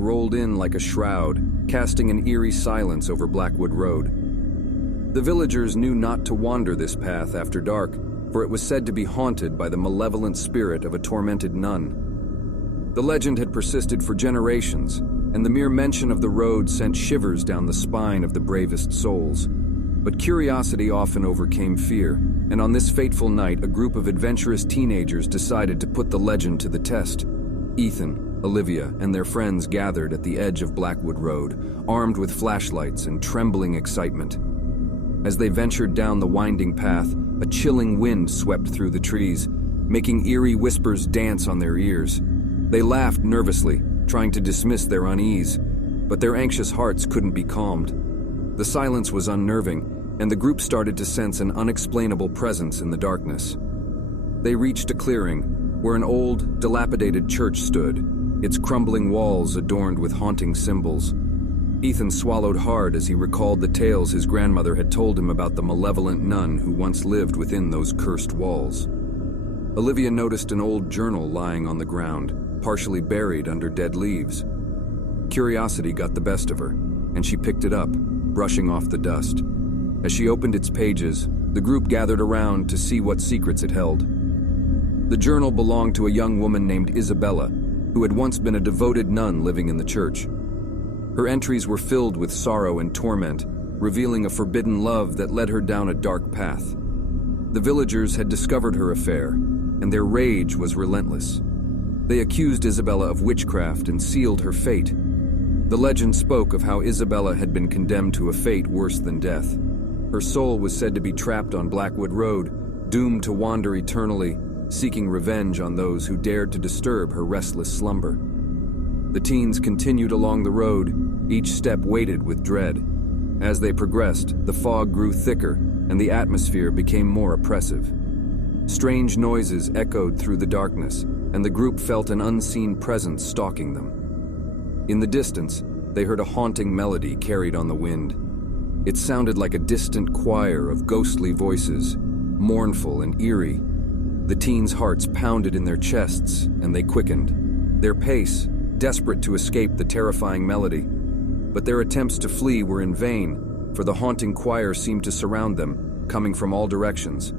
rolled in like a shroud, casting an eerie silence over Blackwood Road. The villagers knew not to wander this path after dark, for it was said to be haunted by the malevolent spirit of a tormented nun. The legend had persisted for generations, and the mere mention of the road sent shivers down the spine of the bravest souls. But curiosity often overcame fear, and on this fateful night, a group of adventurous teenagers decided to put the legend to the test. Ethan, Olivia, and their friends gathered at the edge of Blackwood Road, armed with flashlights and trembling excitement. As they ventured down the winding path, a chilling wind swept through the trees, making eerie whispers dance on their ears. They laughed nervously, trying to dismiss their unease, but their anxious hearts couldn't be calmed. The silence was unnerving, and the group started to sense an unexplainable presence in the darkness. They reached a clearing, where an old, dilapidated church stood, its crumbling walls adorned with haunting symbols. Ethan swallowed hard as he recalled the tales his grandmother had told him about the malevolent nun who once lived within those cursed walls. Olivia noticed an old journal lying on the ground, partially buried under dead leaves. Curiosity got the best of her, and she picked it up, brushing off the dust. As she opened its pages, the group gathered around to see what secrets it held. The journal belonged to a young woman named Isabella, who had once been a devoted nun living in the church. Her entries were filled with sorrow and torment, revealing a forbidden love that led her down a dark path. The villagers had discovered her affair, and their rage was relentless. They accused Isabella of witchcraft and sealed her fate. The legend spoke of how Isabella had been condemned to a fate worse than death. Her soul was said to be trapped on Blackwood Road, doomed to wander eternally, seeking revenge on those who dared to disturb her restless slumber. The teens continued along the road, each step weighted with dread. As they progressed, the fog grew thicker, and the atmosphere became more oppressive. Strange noises echoed through the darkness, and the group felt an unseen presence stalking them. In the distance, they heard a haunting melody carried on the wind. It sounded like a distant choir of ghostly voices, mournful and eerie. The teens' hearts pounded in their chests, and they quickened, their pace, desperate to escape the terrifying melody. But their attempts to flee were in vain, for the haunting choir seemed to surround them, coming from all directions.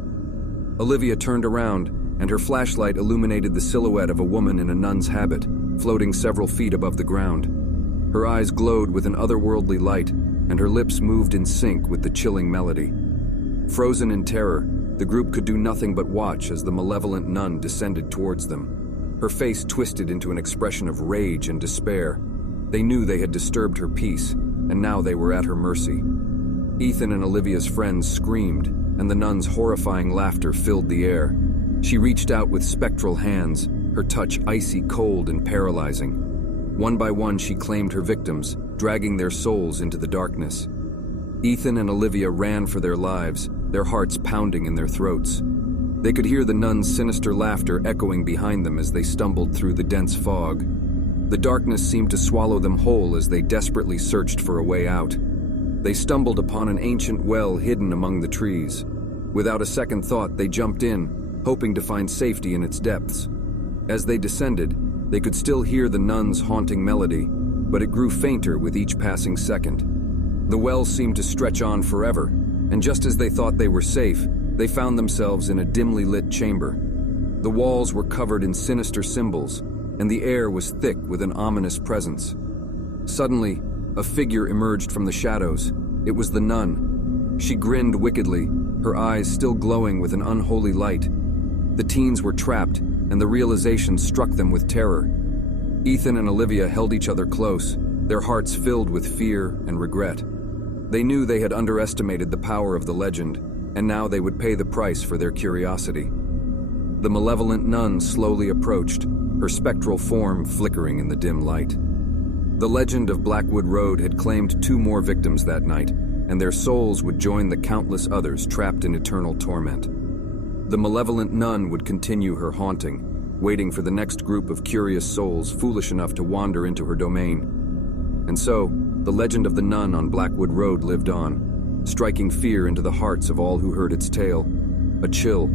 Olivia turned around, and her flashlight illuminated the silhouette of a woman in a nun's habit, floating several feet above the ground. Her eyes glowed with an otherworldly light, and her lips moved in sync with the chilling melody. Frozen in terror, the group could do nothing but watch as the malevolent nun descended towards them. Her face twisted into an expression of rage and despair. They knew they had disturbed her peace, and now they were at her mercy. Ethan and Olivia's friends screamed, and the nun's horrifying laughter filled the air. She reached out with spectral hands, her touch icy cold and paralyzing. One by one, she claimed her victims, dragging their souls into the darkness. Ethan and Olivia ran for their lives, their hearts pounding in their throats. They could hear the nun's sinister laughter echoing behind them as they stumbled through the dense fog. The darkness seemed to swallow them whole as they desperately searched for a way out. They stumbled upon an ancient well hidden among the trees. Without a second thought, they jumped in, hoping to find safety in its depths. As they descended, they could still hear the nun's haunting melody, but it grew fainter with each passing second. The well seemed to stretch on forever, and just as they thought they were safe, they found themselves in a dimly lit chamber. The walls were covered in sinister symbols, and the air was thick with an ominous presence. Suddenly, a figure emerged from the shadows. It was the nun. She grinned wickedly, her eyes still glowing with an unholy light. The teens were trapped, and the realization struck them with terror. Ethan and Olivia held each other close, their hearts filled with fear and regret. They knew they had underestimated the power of the legend, and now they would pay the price for their curiosity. The malevolent nun slowly approached, her spectral form flickering in the dim light. The legend of Blackwood Road had claimed 2 more victims that night, and their souls would join the countless others trapped in eternal torment. The malevolent nun would continue her haunting, waiting for the next group of curious souls foolish enough to wander into her domain. And so, the legend of the nun on Blackwood Road lived on, striking fear into the hearts of all who heard its tale. A chill,